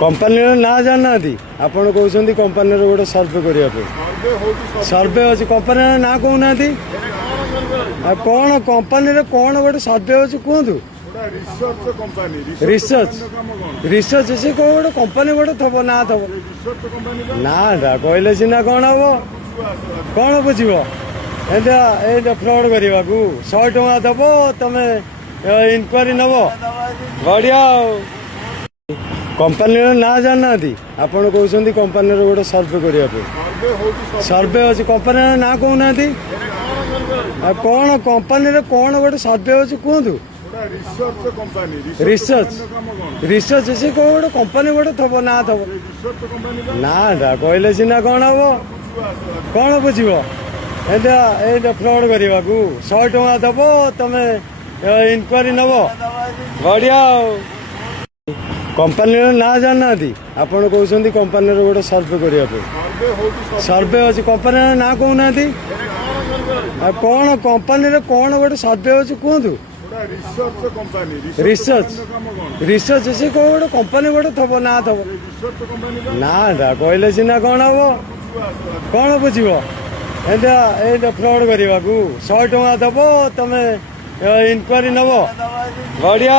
Company ना जाना आपण कहते कंपानी गोटे सर्वे करने सर्वे अच्छे कंपानी ना कहना कौन कंपानी कौन गोटे सर्वे अच्छे कहतु रिसर्च रिसर्च से कौन गोटे कंपानी गोटे थब ना थब ना कहले सीना कौन हम कौन बुझे एंता फ्रड करने को 100 टଙ୍କା दब तुम इनक्वारी नब बढ़िया कंपानी ना जाना आपण कहते कंपानी गोटे सर्वे करने सर्वे अच्छे कंपानी ना कहना कौन कंपानी कौन गोटे सर्वे अच्छे कहतु रिसर्च रिसर्च से कौन गोटे कंपानी गोटे थब ना थब ना कहले सीना कौन हम कौन बुझे एंता फ्रड करने को 100 टଙ୍କା दब तुम इनक्वारी नब बढ़िया कंपानी ना जाना आपण कहते कंपानी गोटे सर्वे करने सर्वे अच्छे कंपानी ना कहना कौन कंपानी कौन गोटे सर्वे अच्छे कहतु रिसर्च रिसर्च से कौन गोटे कंपानी गोटे थब ना थब ना कहले सीना कौन हम कौन बुझे एंता फ्रड करने को 100 टଙ୍କା दब तुम इनक्वारी नब बढ़िया।